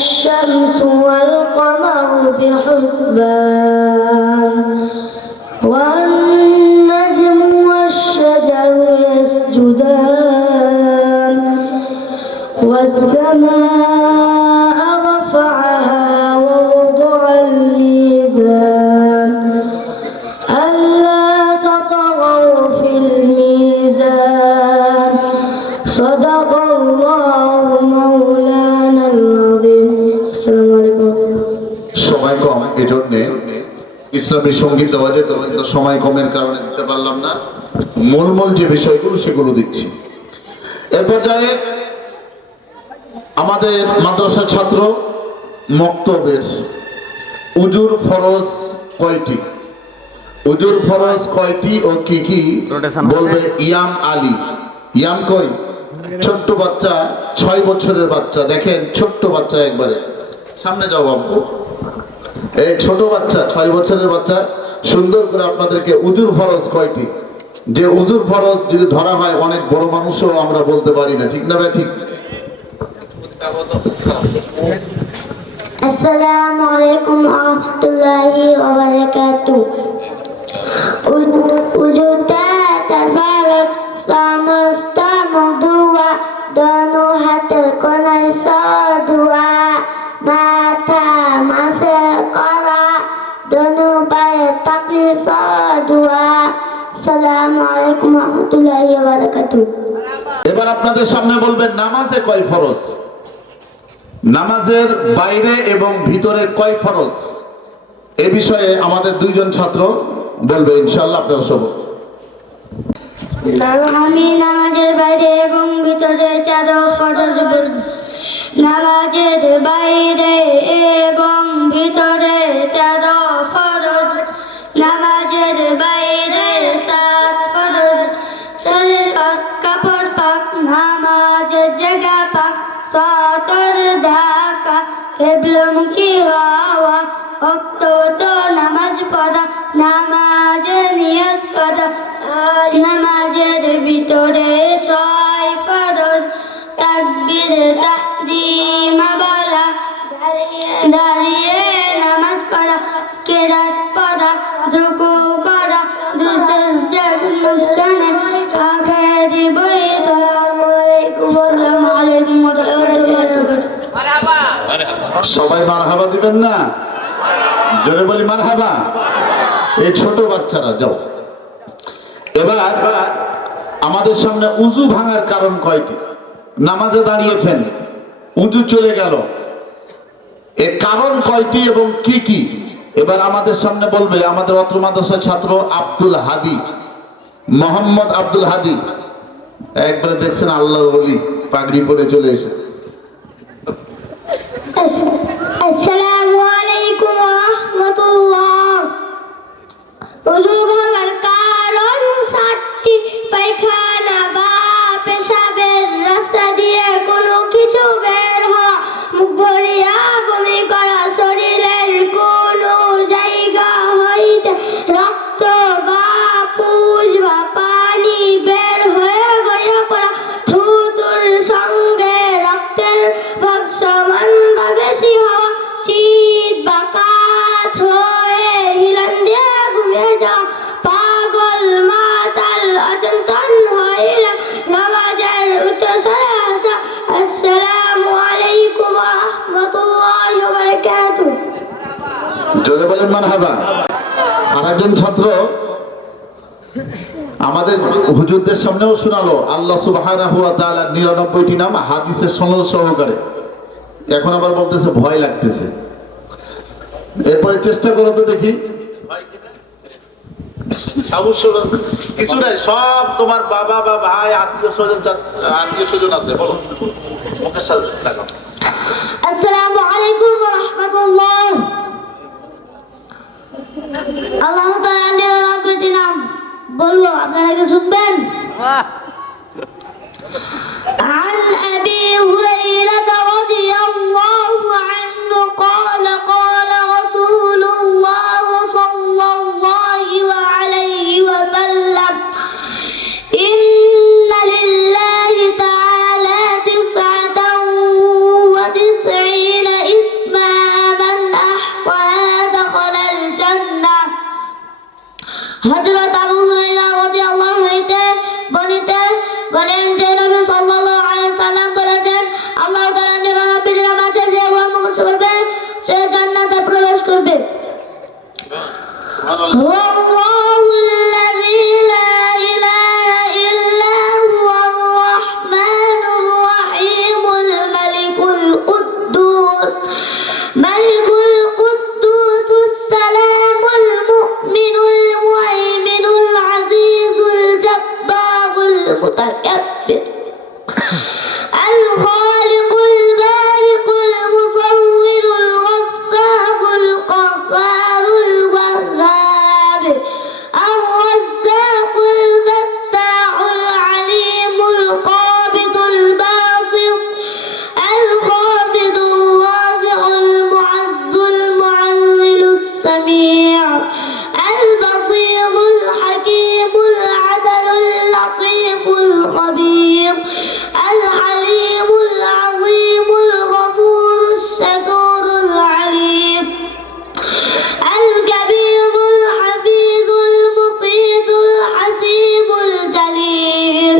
الشمس والقمر بحسبان والنجم والشجر يسجدان والسماء رفعها ووضع الميزان ألا تطغوا في الميزان صدق الله مولانا العظيم السلام عليكم সময় কম এজন্য ইসলামী সঙ্গীত দেওয়া যেত কিন্তু সময় কমের কারণে দিতে পারলাম না মূল যে বিষয়গুলো সেগুলো দিচ্ছি এর পর্যায়ে আমাদের মাদ্রাসার ছাত্র মক্তবের উজুর ফরজ কয়টি উজুর ফরজ কয়টি ও কি কি বলবে ইয়াম আলী ইয়াম কই ছোট্ট বাচ্চা 6 বছরের বাচ্চা দেখেন ছোট্ট বাচ্চা একবারে সামনে যাও বাবু এই ছোট বাচ্চা 6 বছরের বাচ্চা সুন্দর করে আপনাদেরকে উজুর ফরজ কয়টি যে উজুর ফরজ যদি ধরা হয় অনেক বড় মানুষও আমরা বলতে পারি না ঠিক না ভাই ঠিক আসসালামু আলাইকুম ওয়া রাহমাতুল্লাহি ওয়া বারাকাতুহু উজুটা তাবারক সমস্ত মধুয়া দোনো হাতের কোনায় সদুয়া মাথা মাসে কলা দোনো পায়ে তাকলি সদুয়া আসসালামু আলাইকুম ওয়া রাহমাতুল্লাহি ওয়া বারাকাতুহু এবার আপনাদের সামনে বলবেন নামাজে কয় ফরজ নামাজের বাইরে এবং ভিতরে কয় ফরজ এই বিষয়ে আমাদের দুইজন ছাত্র বলবে ইনশাআল্লাহ আপনারা সব আমি নামাজের বাইরে এবং ভিতরে 13 ফরজ বলবো নামাজের বাইরে এবং ভিতরে 13 ফরজ নামাজের বাইরে 7 ফরজ শরীর পাক কাপড় পাক নামাজের জায়গা পাক সতর ঢাকা কিবলামুখী হওয়া ওয়াক্ত তো নামাজ পড়া নামাজের নিয়ত করা নামাজের ভিতরে 6 ফরজ তাকবীর তাহরিম বলা দাঁড়িয়ে নামাজ পড়া কিরাত পড়া রুকু করা দুই সিজদার মাঝখানে আখেরি বৈঠ আসসালামু আলাইকুম ওয়া রাহমাতুল্লাহি সবাই মারহাবা দিবেন না জোরে বলি মারহাবা এই ছোট বাচ্চারা যাও এবার আমাদের সামনে উযু ভাঙার কারণ কয়টি নামাজে দাঁড়িয়েছেন উযু চলে গেল এর কারণ কয়টি এবং কি কি এবার আমাদের সামনে বলবে আমাদের অত্র মাদ্রাসার ছাত্র আব্দুল হাদি মোহাম্মদ আব্দুল হাদি একবারে দেখছেন আল্লাহর ওলি পাগড়ি পরে চলে এসে আসসালামু আলাইকুম ওয়া রাহমাতুল্লাহ ওযু ভাঙার কারণ 7টি পায়খানা বা পেশাবের রাস্তা দিয়ে কোনো কিছু বের হওয়া মুখ ভরিয়া বমি করা শরীরের কোনো জায়গা হইতে রক্ত বা পুজ বা পানি বের হয়ে গড়িয়ে পড়া থুতুর সঙ্গে রক্তের ভাগ সমানভাবে বেশি হওয়া চিত বা কাত হয়ে হিলান দিয়ে ঘুমিয়ে যাওয়া পাগল মাতাল অচেতন হইলে নামাজের উচ্চ স্বরে আসা আসসালামু আলাইকুম ওয়া রাহমাতুল্লাহি ওয়া বারাকাতুহু জোরে বলেন মারহাবা আরেকজন ছাত্র আমাদের হুজুরদের সামনেও শোনালো আল্লাহ সুবহানাহু ওয়া তাআলা 99টি নাম হাদিসের সনদ সহকারে এখন আবার বলতেছে ভয় লাগতেছে এরপরে চেষ্টা করো তো দেখি কিছু নাই সব তোমার বাবা বা ভাই আত্মীয় স্বজন আছে বলো মুখের সাথে লাগাও আসসালামু আলাইকুম ওয়া রাহমাতুল্লাহ আল্লাহ তাআলার রহমতি নাম বলবো আপনারা কি শুনবেন عن أبي هريرة رضي الله عنه قال قال رسول الله صلى الله عليه وسلم إن لله تعالى 99 هو الله الذي لا إله إلا هو الرحمن الرحيم الملك القدوس السلام المؤمن المهيمن العزيز الجبار المتكبر الخالق البارئ المصور الغفار القهار الوهاب الرزاق الفتاح العليم القابض الباسط الخافض الرافع المعز المعلل السميع البصير الحكيم العدل اللطيف الخبير الحليم العظيم الغفور الشكور العليم الكبير الحفيظ المقيت الحسيب الجليل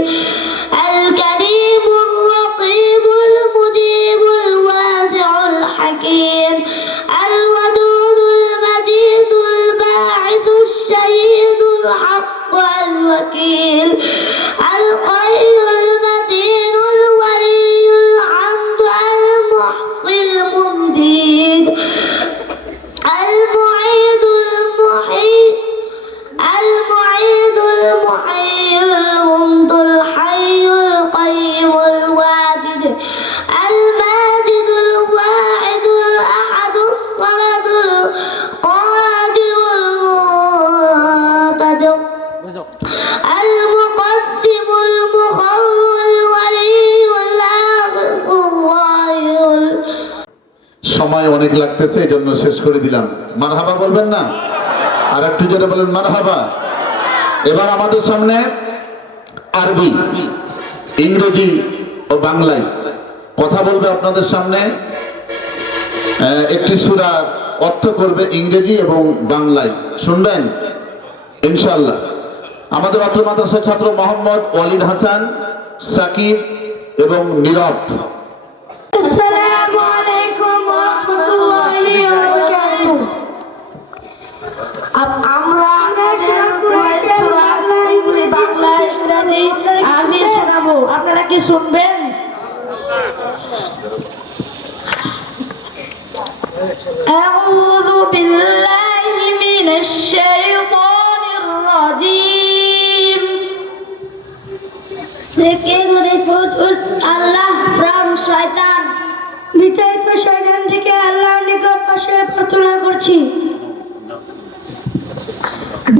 الكريم الرقيب المجيب الواسع الحكيم الودود المجيد الباعث الشهيد الحق الوكيل القيل المتين الولي الحمد المحصي الممجيد المعيد المحيي الممت الحي القيم الواجد الماجد الواحد الأحد الصمد القادر المقتدر المقدم المخر الولي الآخر الظاهر সময় অনেক লাগতেছে এই জন্য শেষ করে দিলাম। মারহাবা বলবেন না? আর একটু জোরে বলেন মারহাবা। এবার আমাদের সামনে আরবি, ইংরেজি ও বাংলায় কথা বলবে আপনাদের সামনে। একটি সূরার অর্থ করবে ইংরেজি এবং বাংলায়, শুনবেন ইনশাআল্লাহ। আমাদের অত্র মাদ্রাসার ছাত্র মোহাম্মদ ওয়ালিদ হাসান, সাকিব এবং নীরব। আসসালামু আলাইকুম ওয়া রাহমাতুল্লাহি ওয়া বারাকাতুহু। আমরা কুরাইশের বাংলায় শুনাছি, আমি শোনাবো, আপনারা কি শুনবেন? আউযু বিল্লাহি মিনাশ শাইতানির রাজীম। Security food Allah from শয়তান, বিতাড়িত শয়তান থেকে আল্লাহর নিকট আশ্রয় প্রার্থনা করছি।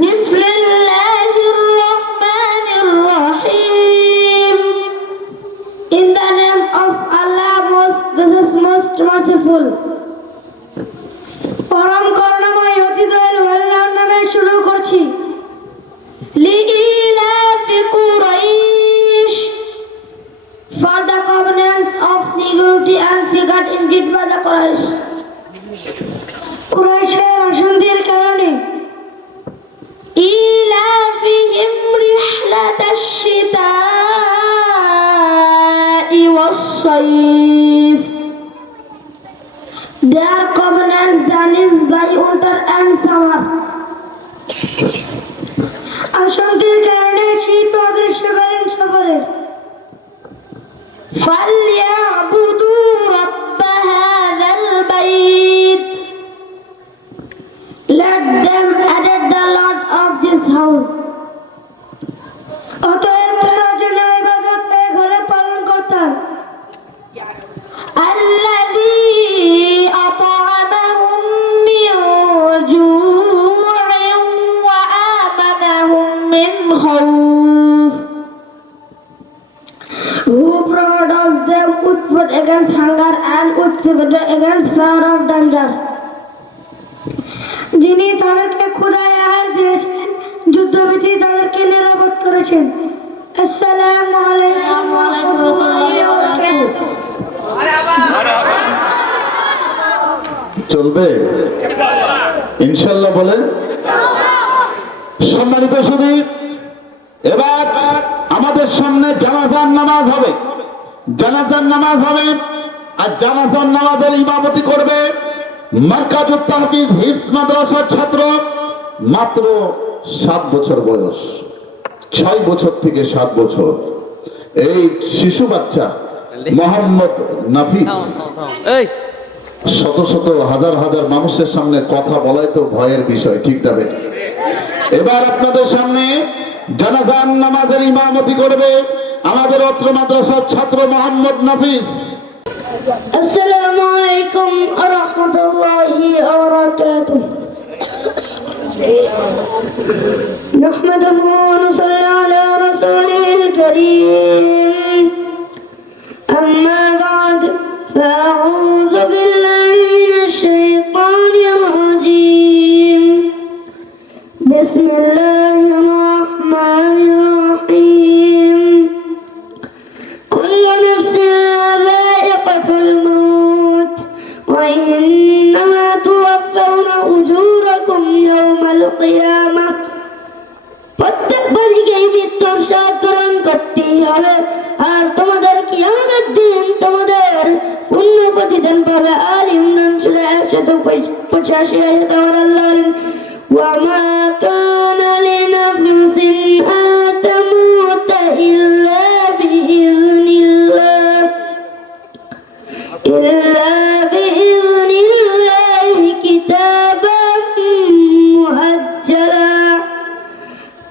বিসমিল্লাহির রহমানির রহিম। In the name of Allah, most gracious, most merciful. পরম করুণাময় অতি দয়ালু আল্লাহর নামে শুরু করছি। লিইলাফি Quraish, for the covenants of security and figured indeed by the Quraysh. কুরাইশের অশান্তির কারণে ইলাফিহিম রিহলাতাশ শিতাই ওয়াস-সাইফ, their covenant journeys by winter and summer. অশান্তির কারণে শীত ও গ্রীষ্মকালীন সফরের। فليعبدوا رب هذا البيت, let them adore the Lord of this house. অতএব তারা যেন ইবাদত এই ঘরে পালন করতেন। الذي أطعمهم من جوع وآمنهم من خوف, who provides them with food against hunger and with shelter against fear of danger. যিনি তাদেরকে ক্ষুধায় আহার দিয়েছেন, যুদ্ধবিধি তাদেরকে নিরাপদ করেছেন। আসসালামু আলাইকুম ওয়া রাহমাতুল্লাহি ওয়া বারাকাতুহু। চলবে ইনশাআল্লাহ বলেন। সম্মানিত সুধী, এবার আমাদের সামনে জানাজার নামাজ হবে। জানাজার নামাজ হবে, আর জানাজার নামাজের ইমামতি করবে মার্কাজুত তাহফিজ হিফজ মাদ্রাসার ছাত্র মাত্র 7 বছর বয়স, 6 বছর থেকে 7 বছর, এই শিশু বাচ্চা মোহাম্মদ নাফিস এই শত শত হাজার হাজার মানুষের সামনে কথা বলাই তো ভয়ের বিষয়, ঠিক না বেটা? এবার আপনাদের সামনে জানাজার নামাজের ইমামতি করবে আমাদের অত্র মাদ্রাসার ছাত্র মোহাম্মদ নাফিস। আসসালামু আলাইকুম ওয়া রাহমাতুল্লাহি ওয়া বারাকাতুহু। নাহমাদুহু ওয়া নুসাল্লি আলা রাসূলিল কারীম। আম্মা বা'দ, ফাআউযু বিল্লাহি মিনাশ শাইতানির রাজীম। বিসমিল্লাহির রাহমানির রাহিম। كل نفس ذائقة الموت وإنما توفون أجوركم يوم القيامة। প্রত্যেক বাণীকেই মৃত্যুর স্বাদ গ্রহণ করতেই হবে, আর তোমাদের কিয়ামতের দিন তোমাদের পূর্ণ প্রতিদান পাবে। আল ইমরান সূরা 185 আয়াতে আল্লাহ বলেন, وما كان لنفس أن تموت إلا بإذن الله كتابا مؤجلا।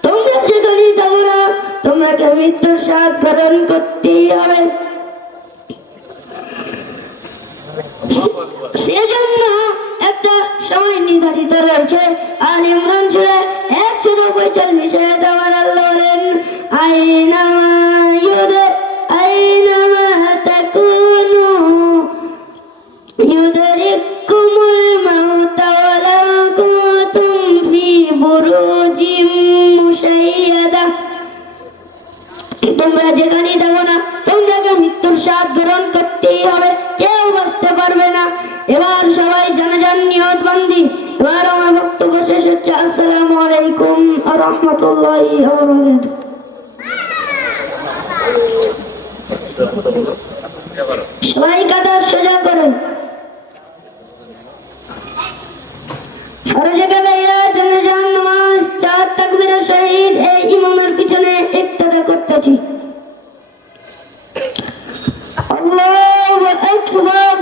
তোমরা যেখানেই থাকো না, তোমাকে মৃত্যুর স্বাদ গ্রহণ করতেই হবে। সেজন্য একটা সময় নির্ধারিত রয়েছে। আল ইমরান সূরা 145 আয়াতে আল্লাহ বলেন, আইনামা তাকুনু ইউদরিকুমুল মাউত ওয়ালাউ কুনতুম ফি বুরুজিম মুশাইয়াদা। তোমরা যেখানেই থাকো না, তোমাকে মৃত্যুর স্বাদ গ্রহণ করতেই হবে, কেউ বাঁচতে পারবে না। এবার সবাই জানাজান নিয়তবন্দি। এবার আমার বক্তব্য শেষ হচ্ছে। আসসালামু আলাইকুম ওয়া রাহমাতুল্লাহি ওয়া বারাকাতুহু। সবাই কাঁধ সোজা করুন। ফরজে কাদাইয়া জানাজান নামাজ 4 তাকবীরের সহিত এই ইমামের পিছনে ইক্তেদা করতেছি। আল্লাহু আকবার।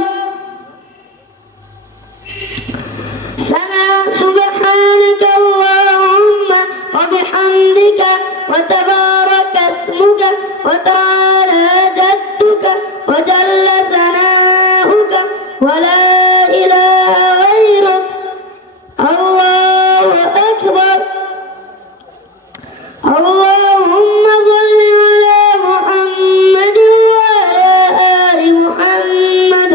سبحانك اللهم وبحمدك وتبارك اسمك وتعالى جدك وجل ثناؤك ولا إله غيرك. الله أكبر. اللهم صل على محمد وعلى آل محمد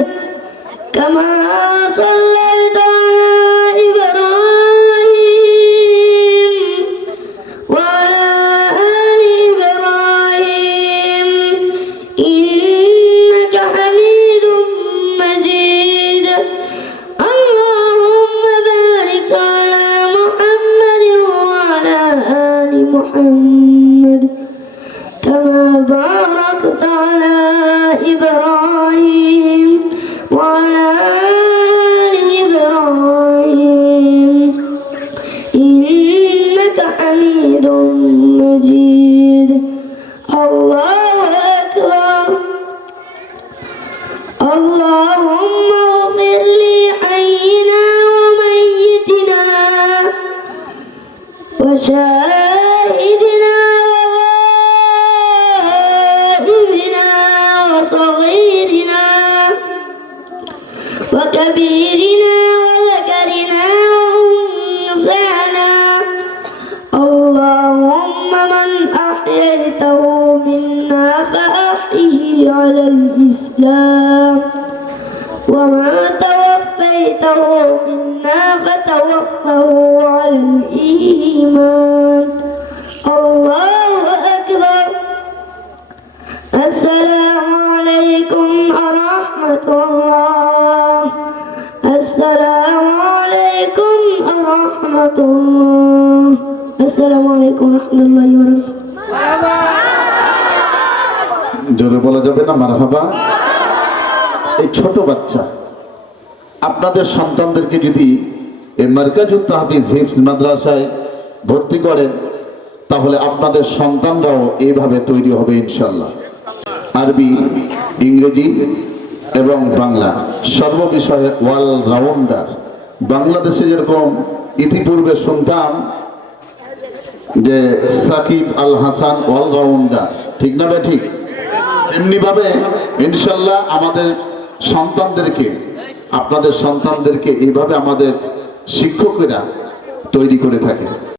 كما صليت على إبراهيم وعلى آل إبراهيم إنك حميد مجيد. اللهم بارك على محمد وعلى آل محمد كما باركت على إبراهيم وعلى آل إبراهيم إنك حميد مجيد. الله أكبر. اللهم اغفر لحينا وميتنا وشاهدنا وغائبنا وصغيرنا وكبيرنا وذكرنا وأنثانا. اللهم من أحييته منا فأحيه على الإسلام وما توفيته منا فتوفه على الإيمان. الله أكبر. السلام عليكم ورحمة الله. السلام عليكم ورحمة الله. السلام عليكم ورحمة الله وبركاته. জোরে বলা যাবে না মারহাবা? এই ছোট বাচ্চা আপনাদের সন্তানদেরকে যদি এই মার্কাজুত তাহফিজ হিফজ মাদ্রাসায় ভর্তি করেন, তাহলে আপনাদের সন্তানরাও এইভাবে তৈরি হবে ইনশাল্লাহ। আরবি, ইংরেজি এবং বাংলা সর্ববিষয়ে ওয়াল রাউন্ডার। বাংলাদেশে যেরকম ইতিপূর্বে শুনতাম যে সাকিব আল হাসান অলরাউন্ডার, ঠিক না ভাই? ঠিক এমনি ভাবে ইনশাল্লাহ আমাদের সন্তানদেরকে, আপনাদের সন্তানদেরকে এইভাবে আমাদের শিক্ষকেরা তৈরি করে থাকে।